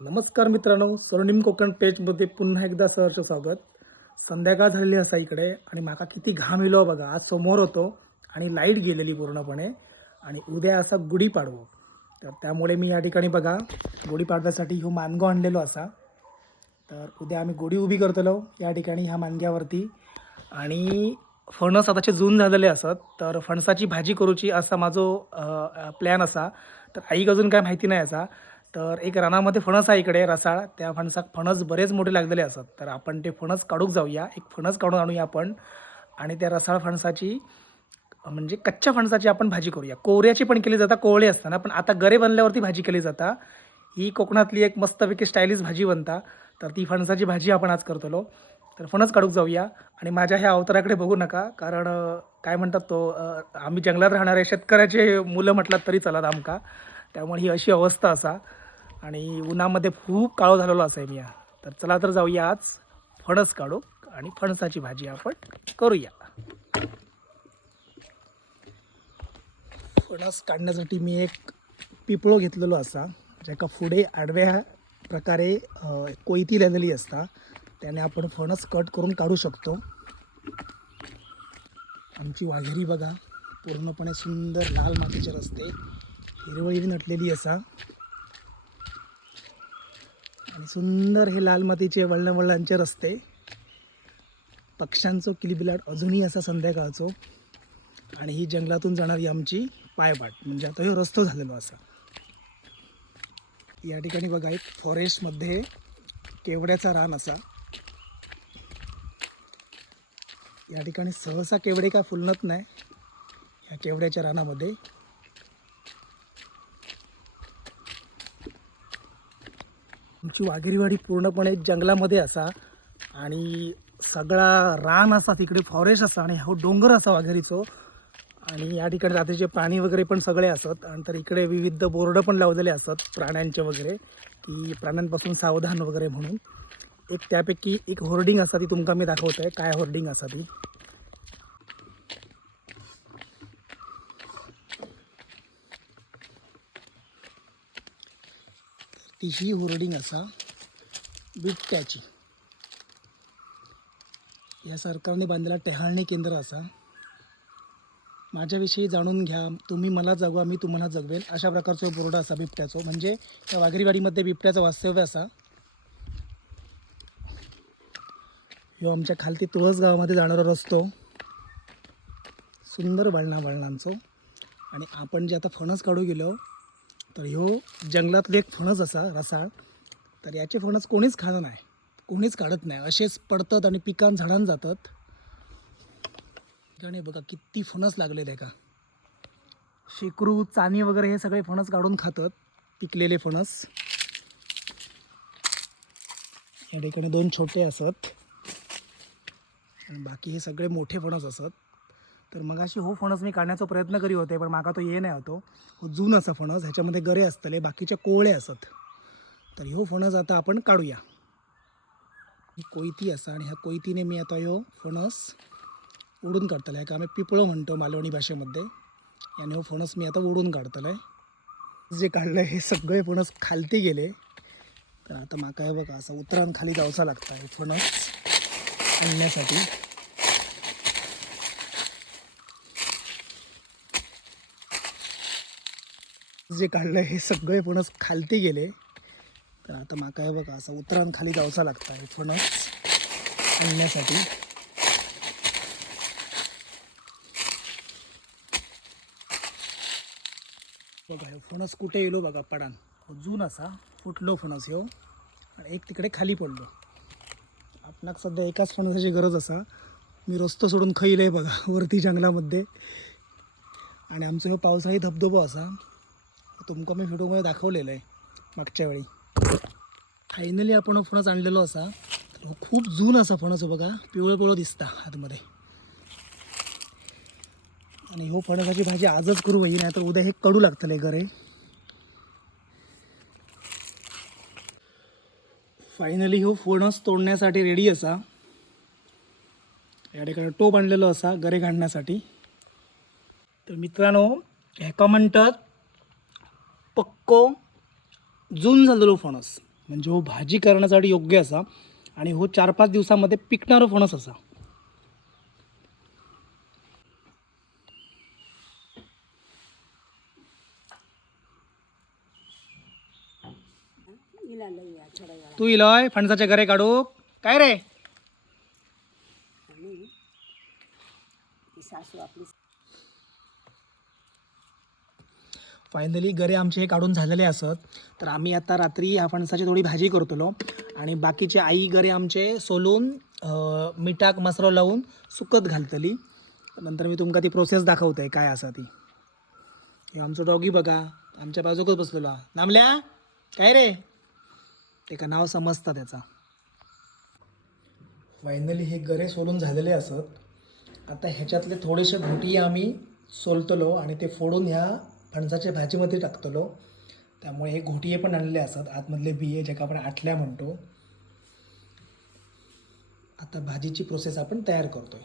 नमस्कार मित्रांनो स्वर्णिम कोकण पेजमध्ये पुन्हा एकदा सहर्ष स्वागत. संध्याकाळ झालेली असा इकडे आणि माका किती घाम येलो हो बघा. आज समोर होतो आणि लाइट गेलेली पूर्णपणे आणि उद्या असा गुढीपाडवो तर त्यामुळे मी या ठिकाणी बघा गुढीपाडव्यासाठी ह्यो मानगो आणलेलो असा. तर उद्या आम्ही गुढी उभी करतलो या ठिकाणी ह्या मानग्यावरती. आणि फणस आताचे जून झालेले असत तर फणसाची भाजी करूची असा माझो प्लॅन असा. तर आईक अजून काय माहिती नाही असा. तर एक रानामध्ये फणस आहे इकडे रसाळ. त्या फणसाक फणस बरेच मोठे लागलेले असत तर आपण ते फणस काढूक जाऊया. एक फणस काढून आणूया आपण. आणि त्या रसाळ फणसाची म्हणजे कच्च्या फणसाची आपण भाजी करूया. कोऱ्याची पण केली जाता कोवळे असताना. पण आता गरे बनल्यावरती भाजी केली जाता. ही कोकणातली एक मस्तपैकी स्टायलिश भाजी बनता. तर ती फणसाची भाजी आपण आज करतलो. तर फणस काढूक जाऊया. आणि माझ्या ह्या अवताराकडे बघू नका. कारण काय म्हणतात तो आम्ही जंगलात राहणारे शेतकऱ्याचे मुलं म्हटलात तरी चला आमका त्यामुळे ही अशी अवस्था असा. आणि उन्हामध्ये खूप काळो झालेलो असा मी तर चला तर जाऊया आज फणस काढू आणि फणसाची भाजी आपण करूया. फणस काढण्यासाठी मी एक पिपळो घेतलेलो असा ज्याका फुडे आडव्या प्रकारे कोयती लिहिलेली असता त्याने आपण फणस कट करून काढू शकतो. आमची वाघेरी बघा पूर्णपणे सुंदर लाल मातीचे रस्ते हिरवळी नटलेली असा. आणि सुंदर हे लाल मातीचे वळणवळणांचे रस्ते. पक्ष्यांचो किलबिलाट अजूनही असा संध्याकाळचो. आणि ही जंगलातून जाणारी आमची पायवाट. म्हणजे आता ह्यो रस्तो झालेलो असा. या ठिकाणी बघा एक फॉरेस्टमध्ये केवड्याचा रान असा. या ठिकाणी सहसा केवडे काय फुलणत नाही. या केवड्याच्या रानामध्ये तुमची वाघेरीवाडी पूर्णपणे जंगलामध्ये असा आणि सगळा रान असा तिकडे फॉरेस्ट असा आणि हो डोंगर असा वाघेरीचो. आणि या ठिकाणी जातीचे प्राणी वगैरे पण सगळे असत आणि तर इकडे विविध बोर्ड पण लावलेले असतात प्राण्यांचे वगैरे की प्राण्यांपासून सावधान वगैरे म्हणून. एक त्यापैकी एक होर्डिंग असा ती तुमका मी दाखवत आहे काय होर्डिंग असा ती. ती ही होर्डिंग असा बिबट्याची या सरकारने बांधलेला टेहाळणी केंद्र असा. माझ्याविषयी जाणून घ्या तुम्ही मला जगवा मी तुम्हाला जगवेल अशा प्रकारचा बोर्ड असा बिबट्याचं. म्हणजे या वाघरीवाडीमध्ये बिबट्याचं वास्तव्य असा. ह्यो आमच्या खालती तुळस गावामध्ये जाणारा रस्तो. सुंदर वळणा वळणांचो आणि आपण जे आता फणस काढू गेलो तर ह्यो जंगलातले एक फणस असा रसाळ. तर याचे फणस कोणीच खाणं नाही कोणीच काढत नाही. असेच पडतात आणि पिकां झाडान जातात. ठिकाणी बघा किती फणस लागले त्या का शेकरू चानी वगैरे हे सगळे फणस काढून खातात पिकलेले फणस. या ठिकाणी दोन छोटे असत. आणि बाकी हे सगळे मोठे फणस असत. तर मग अशी हो फणस मी काढण्याचा प्रयत्न करी होते पण माका तो ये नाही होतो. हो जून असा फणस ह्याच्यामध्ये गरे असतले बाकीच्या कोवळे असत. तर ह्यो फणस आता आपण काढूया. ही कोयती असा आणि ह्या कोयतीने मी आता ह्यो फणस ओढून काढतले ह्याका आम्ही पिपळो म्हणतो मालवणी भाषेमध्ये. याने हो फणस मी आता ओढून काढतले जे काढलं हे सगळे फणस खालती गेले. तर आता माका हे बघा असं उतरान खाली जावचा लागतं हे फणस आणण्यासाठी. जे काढलं हे सगळे फणस खालती गेले. तर आता माका हे बघा असं उतरान खाली जावचा लागतं हे फणस आणण्यासाठी. बघा हे फणस कुठे येलो बघा पडान. हो जून असा फुटलो फणस ह्यो. आणि एक तिकडे खाली पडलो. आपणाक सध्या एकाच फणसाची गरज असा. मी रस्तो सोडून खैल आहे बघा वरती जंगलामध्ये. आणि आमचो ह्यो पावसाळी धबधबो असा. तुमका मी व्हिडिओमध्ये दाखवलेलं आहे मागच्या वेळी. फायनली आपण हो फणस आणलेलो असा. तर हो खूप जून असा फणस हो बघा. पिवळं पिवळं दिसता आतमध्ये. आणि हो फणसाची भाजी आजच करू होई नाही तर उद्या हे कडू लागतले घरे. फायनली हो फणस तोडण्यासाठी रेडी असा. या ठिकाणी टोप आणलेलो असा गरे घालण्यासाठी तर मित्रांनो ह्या म्हणतात पक्को जून झालेलो फणस. म्हणजे हो भाजी करण्यासाठी योग्य असा. आणि हो चार पाच दिवसामध्ये पिकणारो फणस असा. तू इलोय फणसाचे घरे काढू. काय रे? फायनली गरे आमचे हे काढून झालेले असत. तर आम्ही आता रात्री या फणसाची थोडी भाजी करतलो. आणि बाकीचे आई गरे आमचे सोलून मिठाक मसालो लावून सुकत घालतली. नंतर मी तुमका ती प्रोसेस दाखवते काय असा ती. हे आमचं डॉगी बघा. आमच्या बाजूकच बसलेलो नामल्या काय रे? एका नाव समजता त्याचा. फायनली हे गरे सोलून झालेले असत. आता ह्याच्यातले थोडेसे घोटी आम्ही सोलतलो आणि ते फोडून ह्या फणसाच्या भाजीमध्ये टाकतलो. त्यामुळे हे घोटिये पण आणलेले असतात. आतमधले बिये ज्याका आपण आठल्या म्हणतो. आता भाजीची प्रोसेस आपण तयार करतोय.